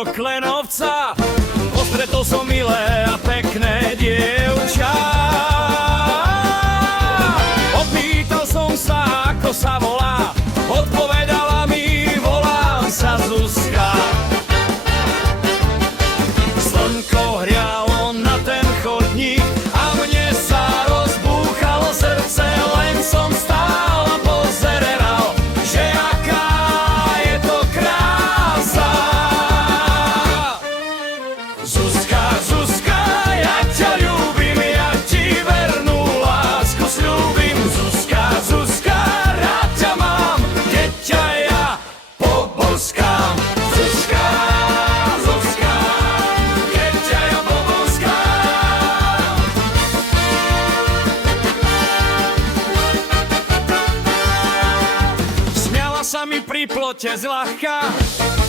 do Klenovca. Postretol som milé a pekné dievča. Opýtal som sa, ako sa volá. Odpovedala mi, volám sa Zuzka. Slnko hrialo na ten chodník a mne sa rozbúchalo srdce. Len som stál a pozereval, že aká je to krása. Zuzka, Zuzka, ja ťa ľúbim, ja ti vernú lásku sľúbim. Zuzka, Zuzka, rád ťa mám, keď ťa ja poboskám. Zuzka, Zuzka, keď ťa ja poboskám. Smiala sa mi pri plote zľahka,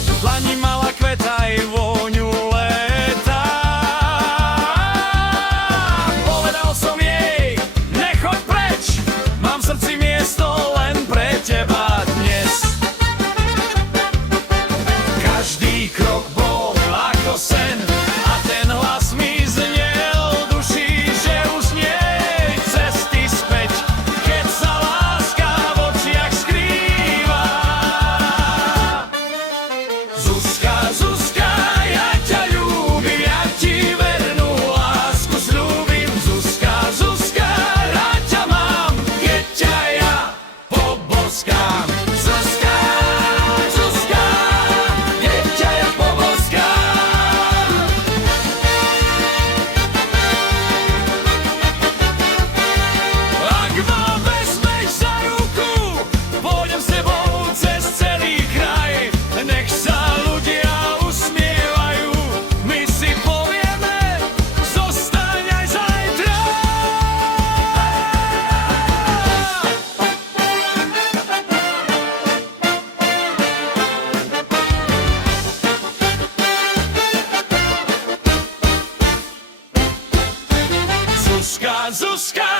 v dlani mala kveta i vôňu leta. Povedal som jej, nechoď preč, mám v srdci miesto len pre teba dnes. Každý krok bol ako sen a ten hlas mi znel v duši, že už nie je cesty späť, keď sa láska v očiach skrýva. Zuzka, Zuzka, ja ťa ľúbim, ja ti vernú lásku sľúbim. Zuzka, Zuzka, rád ťa mám, keď ťa ja poboskám. Zuzka, Zuzka, keď ťa ja poboskám. Ak ma vezmeš za ruku, pôjdem s tebou cez celý kraj. Nech sa ľudia usmievajú, my si povieme, zostaň aj zajtra. Zuzka, Zuzka,